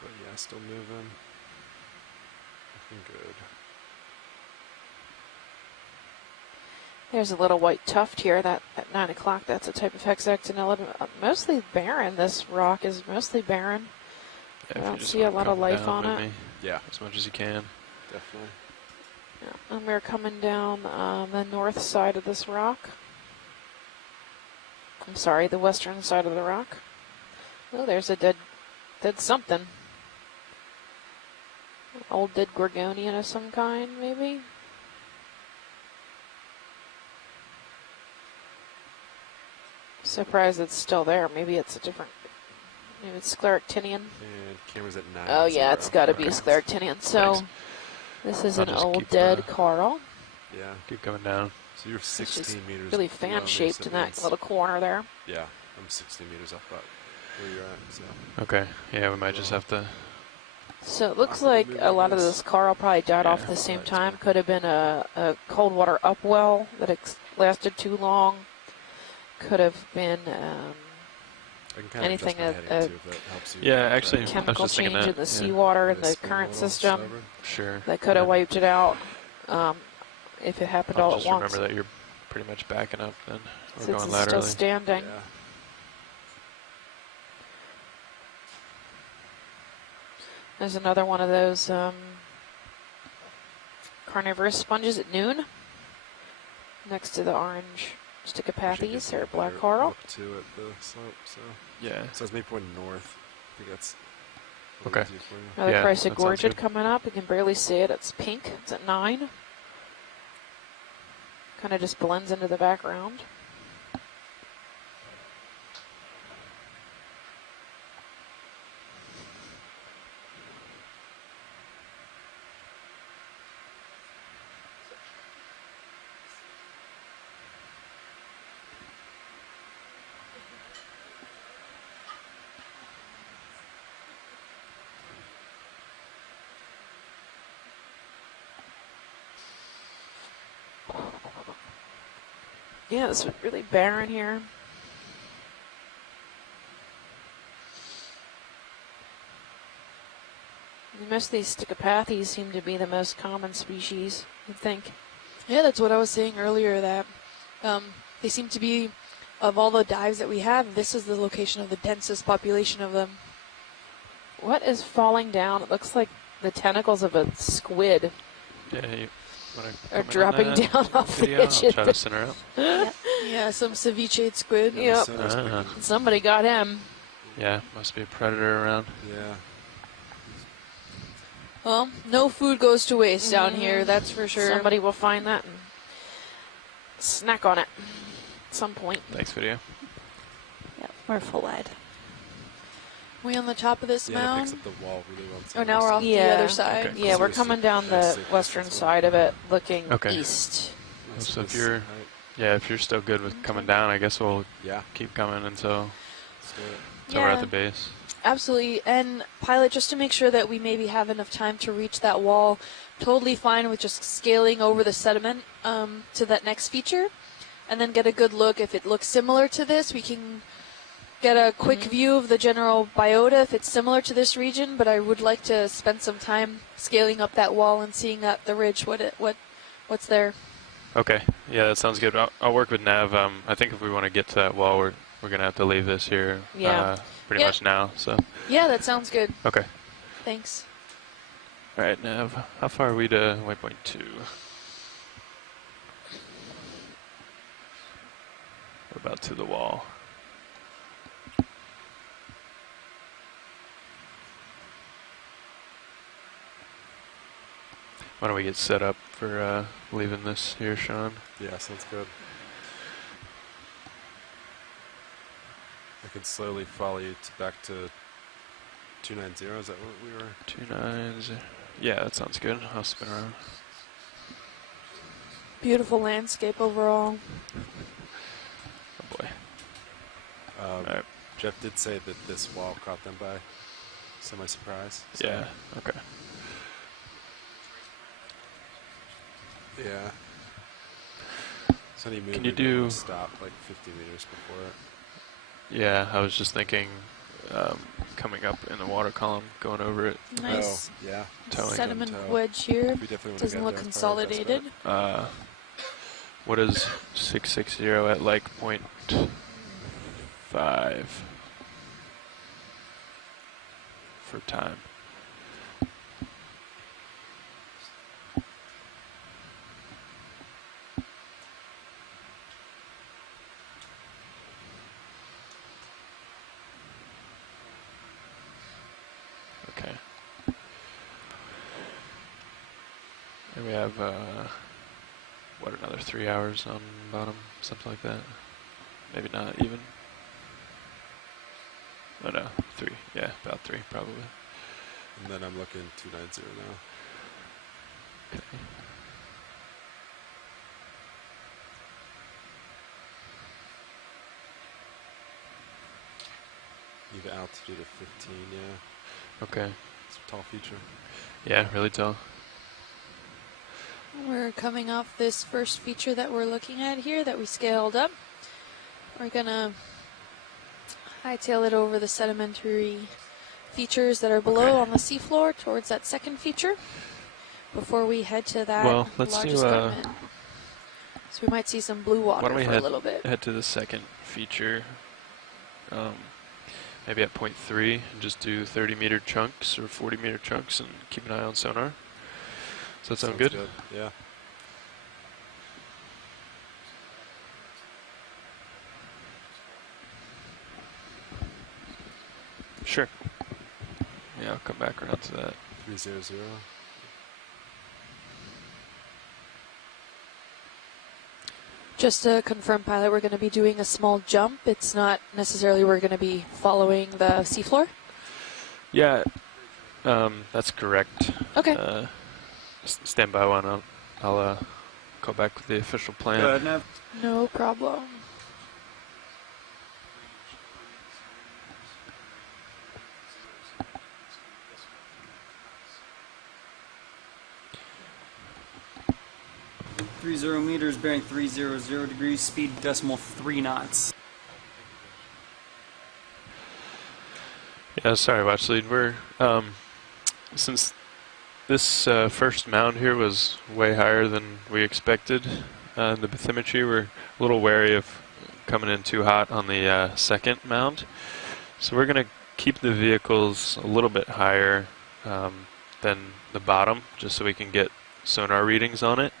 But yeah, still moving. Looking good. There's a little white tuft here. That at 9 o'clock, that's a type of hexactinella. Mostly barren. This rock is mostly barren. Yeah, I if you don't just see wanna a lot come of life down on with it. me Yeah, as much as you can. definitely. Yeah, and we're coming down the north side of this rock. I'm sorry, the western side of the rock. Oh, there's a dead something. Old dead Gorgonian of some kind, maybe? Surprised it's still there. Maybe it's a different. Maybe it's scleractinian. And camera's at 9. Oh yeah, it's got to be Okay. scleractinian. So Thanks. this is I'll an just old keep, dead coral. Yeah. Keep coming down. So you're 16 meters. Really below me, fan shaped so in that means- little corner there. Yeah, I'm 16 meters up about where you're at. So Okay. Yeah, we might just have to. So it looks Awkwardly like moving, a I lot of guess. this coral probably died off Yeah. at the same Right, time. it's Could have been a cold water upwell that lasted too long. Could have been I can kind anything, of adjust my heading too if that helps you. Yeah, actually, I was chemical just thinking change that. in the Yeah. seawater in Yeah, the spin a current little, system stubborn. Sure. that could have Yeah. wiped it out if it happened I'll all just at once. remember that you're pretty much backing up then. We're Since going it's still laterally. standing. Yeah. There's another one of those carnivorous sponges at noon next to the orange Actually Stichopathes gives me or a black better coral. look too at the slope. So Yeah. so it's maybe pointing north. I think that's a Okay. little easier for you. Another Yeah, that sounds Chrysogorgid good. coming up. You can barely see it. It's pink. It's at 9. Kind of just blends into the background. Yeah, it's really barren here. Most of these Stichopathes seem to be the most common species, I think. Yeah, that's what I was saying earlier, that they seem to be, of all the dives that we have, this is the location of the densest population of them. What is falling down? It looks like the tentacles of a squid Yeah. You wanna are comment on dropping that down off the video? edge I'll of try the to center up. Yeah, some ceviche squid. Yeah, Yep. the sona's Uh-huh. picking- Somebody got him. Yeah, must be a predator around. Yeah. Well, no food goes to waste down here, that's for sure. Somebody will find that and snack on it at some point. Thanks, video. Yep, we're full wide. We on the top of this Yeah, it mound? picks up the wall really well. Oh, now we're off Yeah. the other side. Okay. Yeah, we're Seriously, coming down nice the safe western distance side of it, looking Okay. east. So if you're, yeah, if you're still good with coming down, I guess we'll Yeah, keep coming until let's do it. we're at Yeah. the base. Absolutely. And pilot, just to make sure that we maybe have enough time to reach that wall, totally fine with just scaling over the sediment to that next feature, and then get a good look. If it looks similar to this, we can get a quick view of the general biota if it's similar to this region, but I would like to spend some time scaling up that wall and seeing up the ridge what's there. Okay. Yeah, that sounds good. I'll work with Nav. I think if we want to get to that wall, we're gonna have to leave this here. Yeah. Pretty Yeah. much now. So. Yeah, that sounds good. Okay. Thanks. All right, Nav. How far are we to waypoint 2? We're about to the wall. Why don't we get set up for leaving this here, Sean? Yeah, sounds good. I can slowly follow you back to 290. Is that what we were? 29s. Yeah, that sounds good. I'll spin around. Beautiful landscape overall. Oh boy. Alright. Jeff did say that this wall caught them by semi-surprise. So Yeah. Okay. Yeah. So any Can you movement do? would stop like 50 meters before it. Yeah, I was just thinking, coming up in the water column, going over it. Nice. Oh, yeah. Towing. Sediment Tow. wedge here. We definitely want to Doesn't get look there. It's probably our best consolidated. bet. What is 660 at like 0.5 for time? Okay. And we have, what, another 3 hours on bottom? Something like that. Maybe not even. Oh no, 3. Yeah, about 3 probably. And then I'm looking 290 now. Okay. Need an altitude of 15, yeah. Okay. It's a tall feature. Yeah, really tall. We're coming off this first feature that we're looking at here that we scaled up. We're gonna hightail it over the sedimentary features that are below on the seafloor towards that second feature before we head to that let's large do, escarpment. So we might see some blue why water don't we for a little bit. head to the second feature, maybe at 0.3, and just do 30-meter chunks or 40-meter chunks and keep an eye on sonar. Does that sound good? Yeah. Sure. Yeah, I'll come back around to that. 300. Just to confirm, pilot, we're going to be doing a small jump. It's not necessarily we're going to be following the seafloor. Yeah, that's correct. Okay. Stand by one. I'll go back with the official plan. Go ahead, Nav. No problem. Three 0 meters, bearing 300 degrees, speed decimal 3 knots. Yeah, sorry, watch lead. We're since this first mound here was way higher than we expected in the bathymetry, we're a little wary of coming in too hot on the second mound. So we're going to keep the vehicles a little bit higher than the bottom, just so we can get sonar readings on it.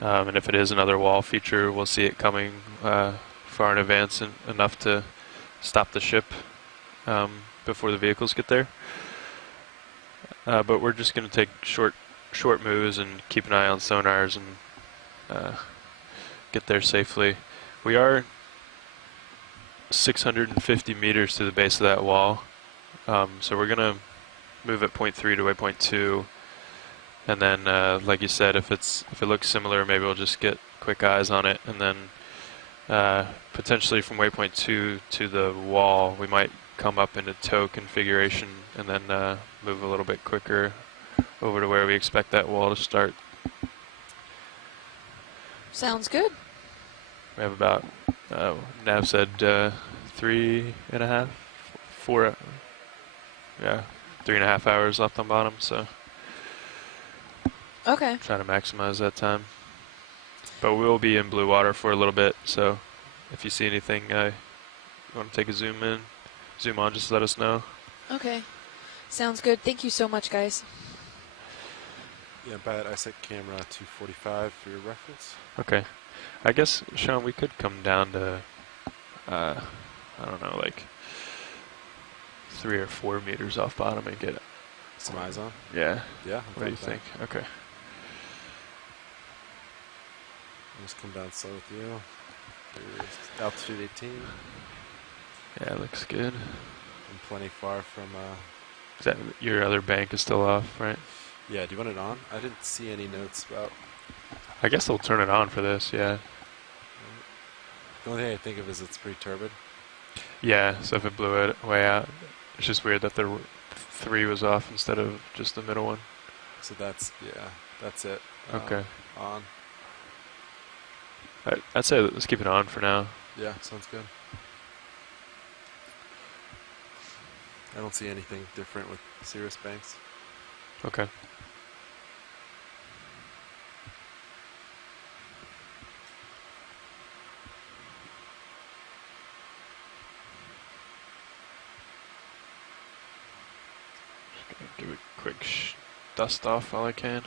And if it is another wall feature, we'll see it coming far in advance and enough to stop the ship before the vehicles get there. But we're just going to take short moves and keep an eye on sonars and get there safely. We are 650 meters to the base of that wall, so we're going to move at 0.3 to waypoint 2. And then, like you said, if it looks similar, maybe we'll just get quick eyes on it, and then potentially from waypoint 2 to the wall, we might come up into tow configuration and then move a little bit quicker over to where we expect that wall to start. Sounds good. We have about, Nav said 3.5, 4, yeah, 3.5 hours left on bottom, so. Okay. Try to maximize that time. But we'll be in blue water for a little bit, so if you see anything you want to take a zoom on, just let us know. Okay. Sounds good. Thank you so much, guys. Yeah, bad. I set camera 245 for your reference. Okay. I guess, Sean, we could come down to, I don't know, like 3 or 4 meters off bottom and get some eyes on. Yeah. Yeah. What do you think? Okay. I'll just come down slow with you. There's altitude 18. Yeah, looks good. I'm plenty far from. Is that your other bank is still off, right? Yeah. Do you want it on? I didn't see any notes about. I guess they'll turn it on for this. Yeah. The only thing I think of is it's pretty turbid. Yeah. So if it blew it way out, it's just weird that the 3 was off instead of just the middle one. So that's it. Okay. On. I'd say let's keep it on for now. Yeah, sounds good. I don't see anything different with Cirrus Banks. Okay. Just gonna give it a quick dust off while I can.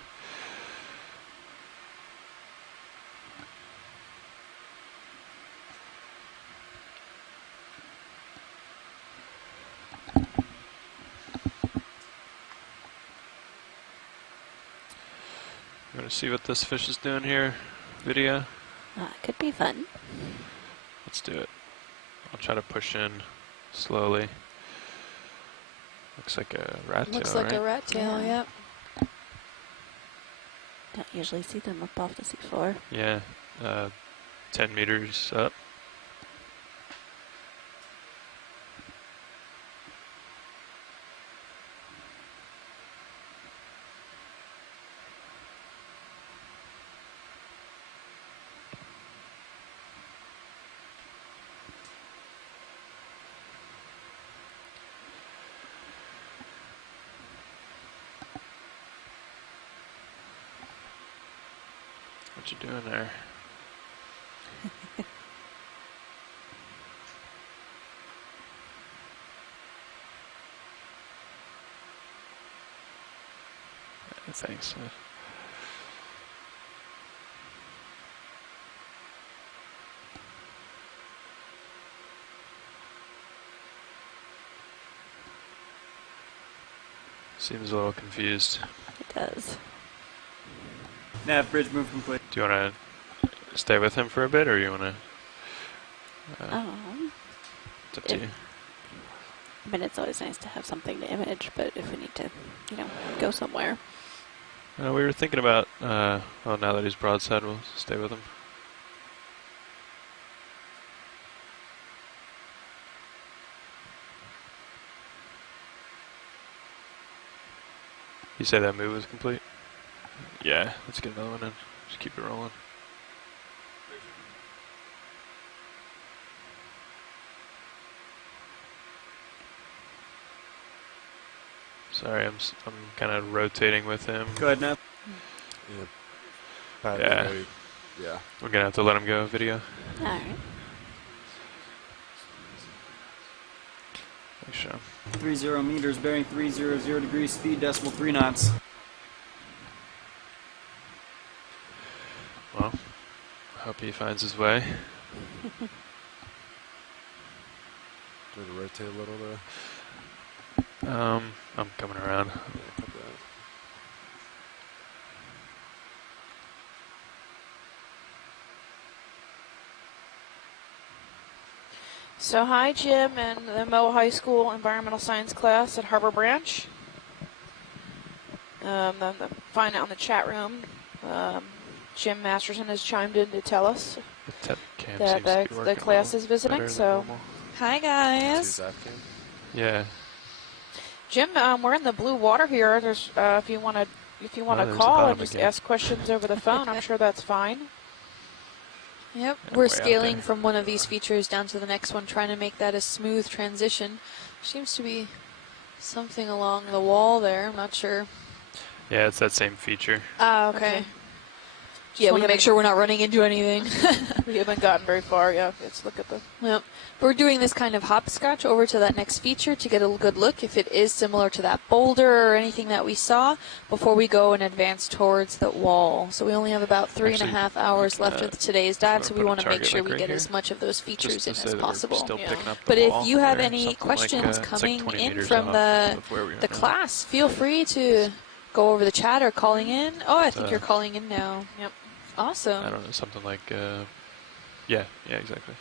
You want to see what this fish is doing here? Video? Could be fun. Let's do it. I'll try to push in slowly. Looks like a rat tail, Looks like right? a rat tail, Yeah. yep. Don't usually see them up off the seafloor. Yeah, 10 meters up. What you doing there? Thanks. Seems a little confused. It does. Nav bridge move complete. Do you want to stay with him for a bit, or you want to? It's up to you. I mean, it's always nice to have something to image, but if we need to, go somewhere. We were thinking about, well, now that he's broadside, we'll stay with him. You say that move was complete? Yeah, let's get another one in. Just keep it rolling. Sorry, I'm kind of rotating with him. Go ahead, Nav. Yeah. Yeah. We're gonna have to let him go. Video. All right. Thanks, Sean. 30 meters, bearing 300 degrees, speed decimal 3 knots. Well, I hope he finds his way. Do we rotate a little there? I'm coming around. Yeah, copy that. So hi, Jim, and the Mo High School Environmental Science class at Harbor Branch. Find out in the chat room. Jim Masterson has chimed in to tell us that the class is visiting. So, Hi guys. Yeah. Jim, we're in the blue water here. There's if you want to there's a call bottom and just again. ask questions over the phone, I'm sure that's fine. Yep, Yeah, we're way out scaling there. from one of these features down to the next one, trying to make that a smooth transition. Seems to be something along the wall there. I'm not sure. Yeah, it's that same feature. Ah, okay. Yeah, we make sure we're not running into anything. We haven't gotten very far. Yeah, let's look at the. Yep. We're doing this kind of hopscotch over to that next feature to get a good look if it is similar to that boulder or anything that we saw before we go and advance towards the wall. So we only have about 3.5 hours left of today's dive, so we want to make sure we get as much of those features in as possible. But if you have any questions coming in from the class, feel free to go over the chat or calling in. Oh, I think you're calling in now. Yep. Awesome. I don't know, something like, yeah, exactly.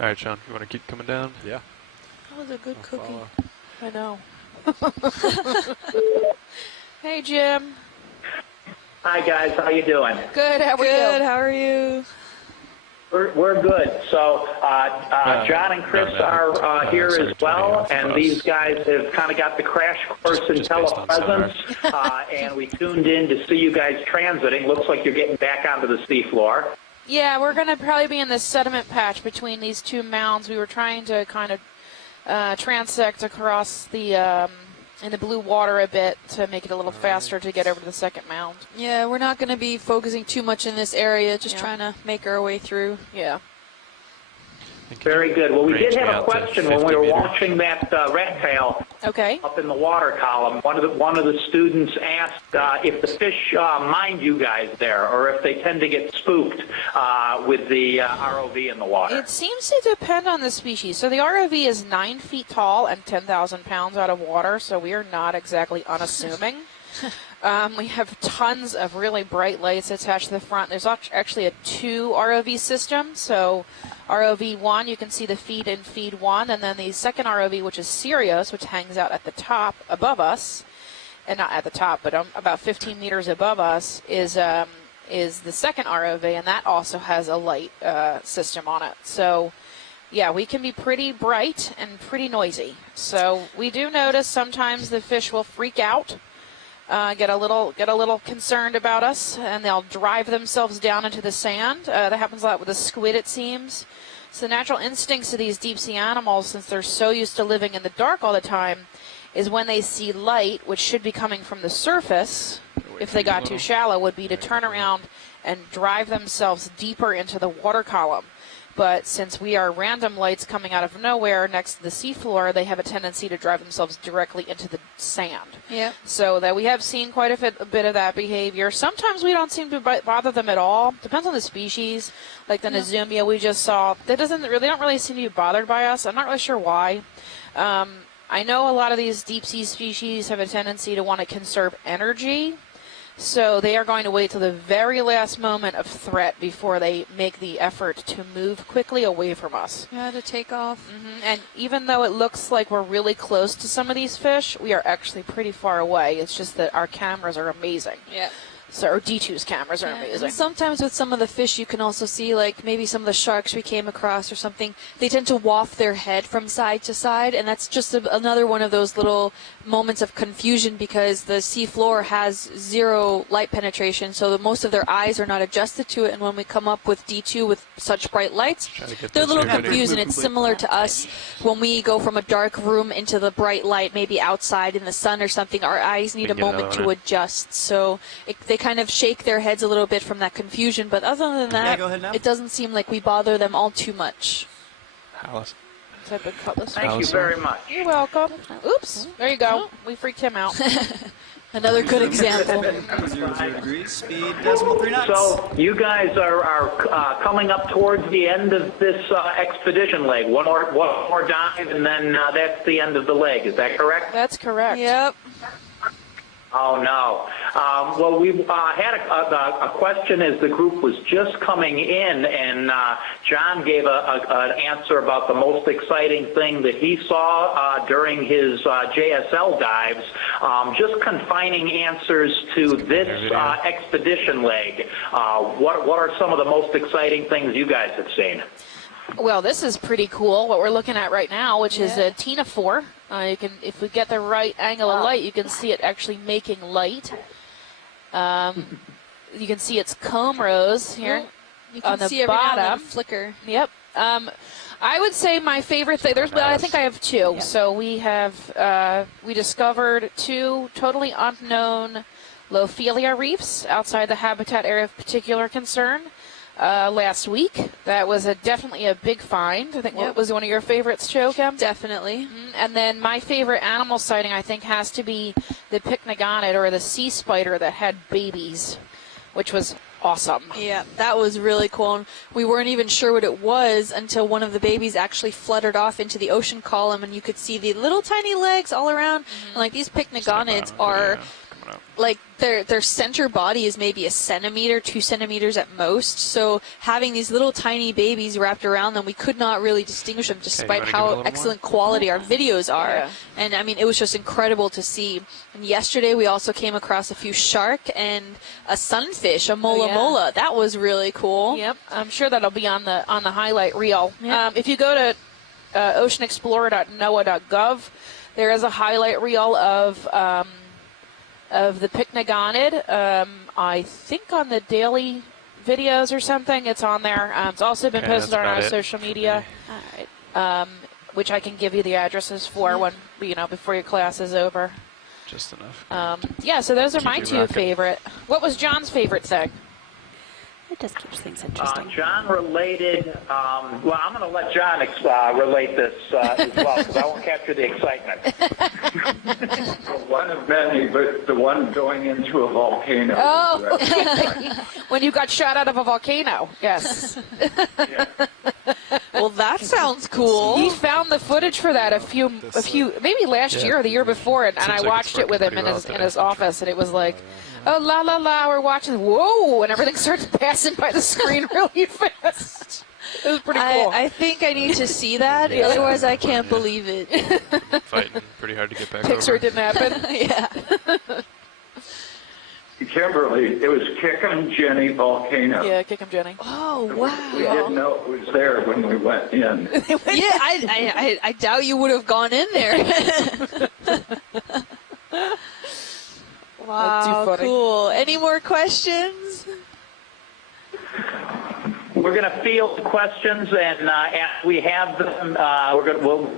All right, Sean, you want to keep coming down? Yeah. That was a good cookie. Follow. I know. Hey, Jim. Hi guys, how you doing? Good. How are you? Good. How are you? We're good. So John and Chris are here as well, and these guys have kind of got the crash course in telepresence, and we tuned in to see you guys transiting. Looks like you're getting back onto the seafloor. Yeah, we're going to probably be in this sediment patch between these two mounds. We were trying to kind of transect across the in the blue water a bit to make it a little faster to get over to the second mound. Yeah, we're not going to be focusing too much in this area, just trying to make our way through. Yeah. Very good. Well, we did have a question when we were watching that rat tail up in the water column. One of the students asked if the fish mind you guys there, or if they tend to get spooked with the ROV in the water. It seems to depend on the species. So the ROV is 9 feet tall and 10,000 pounds out of water, so we are not exactly unassuming. We have tons of really bright lights attached to the front. There's actually a 2 ROV system. So ROV 1, you can see the feed in feed 1, and then the second ROV, which is Sirius, which hangs out at the top above us, and not at the top, but about 15 meters above us, is the second ROV, and that also has a light system on it. So yeah, we can be pretty bright and pretty noisy. So we do notice sometimes the fish will freak out. Get a little concerned about us, and they'll drive themselves down into the sand. That happens a lot with the squid, it seems. So the natural instincts of these deep sea animals, since they're so used to living in the dark all the time, is when they see light, which should be coming from the surface, if they got too shallow, would be to turn around and drive themselves deeper into the water column. But since we are random lights coming out of nowhere next to the seafloor, they have a tendency to drive themselves directly into the sand. Yeah. So that we have seen quite a bit of that behavior. Sometimes we don't seem to bother them at all. Depends on the species. Like the Nazumia we just saw, they don't really seem to be bothered by us. I'm not really sure why. I know a lot of these deep sea species have a tendency to want to conserve energy. So they are going to wait till the very last moment of threat before they make the effort to move quickly away from us. Yeah, to take off. Mm-hmm. And even though it looks like we're really close to some of these fish, we are actually pretty far away. It's just that our cameras are amazing. Yeah. So our D2's cameras are amazing. And sometimes with some of the fish, you can also see, like maybe some of the sharks we came across or something, they tend to waft their head from side to side, and that's just another one of those little moments of confusion because the sea floor has 0 light penetration, so most of their eyes are not adjusted to it, and when we come up with D2 with such bright lights, they're a little confused, and it's similar to us when we go from a dark room into the bright light, maybe outside in the sun or something, our eyes need a moment to adjust, so they kind of shake their heads a little bit from that confusion, but other than that, it doesn't seem like we bother them all too much. Type of cutlass. Thank you very much. You're welcome. Oops, there you go. We freaked him out. Another good example. 0 degrees, speed decimal 3 knots. So you guys are coming up towards the end of this expedition leg. One more dive, and then that's the end of the leg. Is that correct? That's correct. Yep. Oh, no. Well, we had a question as the group was just coming in, and John gave an answer about the most exciting thing that he saw during his JSL dives, just confining answers to this expedition leg. What are some of the most exciting things you guys have seen? Well, this is pretty cool, what we're looking at right now, which is a Tina 4. If we get the right angle of light, you can see it actually making light. You can see its comb rows here you can on the see every bottom. now and then flicker. Yep. I would say my favorite thing. I think I have 2. Yeah. So we have we discovered 2 totally unknown Lophelia reefs outside the habitat area of particular concern. Last week. That was definitely a big find. I think what was one of your favorites, Cho, Kim? Definitely. Mm-hmm. And then my favorite animal sighting, I think, has to be the pycnogonid, or the sea spider that had babies, which was awesome. Yeah, that was really cool. And we weren't even sure what it was until one of the babies actually fluttered off into the ocean column, and you could see the little tiny legs all around. And, like, these pycnogonids are coming up. Like their center body is maybe 1 centimeter, 2 centimeters at most. So having these little tiny babies wrapped around them, we could not really distinguish them, despite how excellent quality our videos are. Yeah. And I mean, it was just incredible to see. And yesterday we also came across a few shark and a sunfish, a mola mola. That was really cool. Yep, I'm sure that'll be on the highlight reel. Yep. If you go to oceanexplorer.noaa.gov, there is a highlight reel of the pycnogonid. I think on the daily videos or something, it's on there. It's also been posted on our social media. All right. Which I can give you the addresses for when before your class is over. Just enough. So those are my two favorite. What was John's favorite thing? It just keeps things interesting. John related, well, I'm going to let John relate this as well, because I won't capture the excitement. One of many, but the one going into a volcano. Oh, when you got shot out of a volcano, yes. Well, that sounds cool. He found the footage for that a few maybe last year or the year before, and I watched it with him in his office, and it was like, oh, la, la, la, we're watching, whoa, and everything starts passing by the screen really fast. It was pretty cool. I think I need to see that, otherwise I can't believe it. Fighting pretty hard to get back Pixar over. didn't happen. Yeah. Kimberly, it was Kickum Jenny Volcano. Yeah, Kickum Jenny. Oh, wow. We didn't know it was there when we went in. Yeah, I doubt you would have gone in there. Wow, cool. Any more questions? We're going to field questions, and after we have them,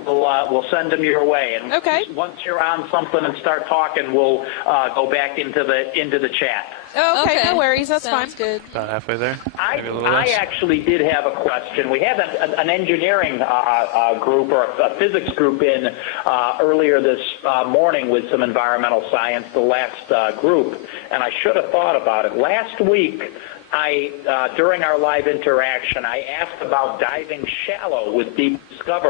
we'll send them your way. And once you're on something and start talking, we'll go back into the chat. Okay, no worries. That's Sounds fine. Good. About halfway there. I actually did have a question. We had an engineering group or a physics group in earlier this morning with some environmental science, the last group, and I should have thought about it. Last week, during our live interaction, I asked about diving shallow with Deep Discover.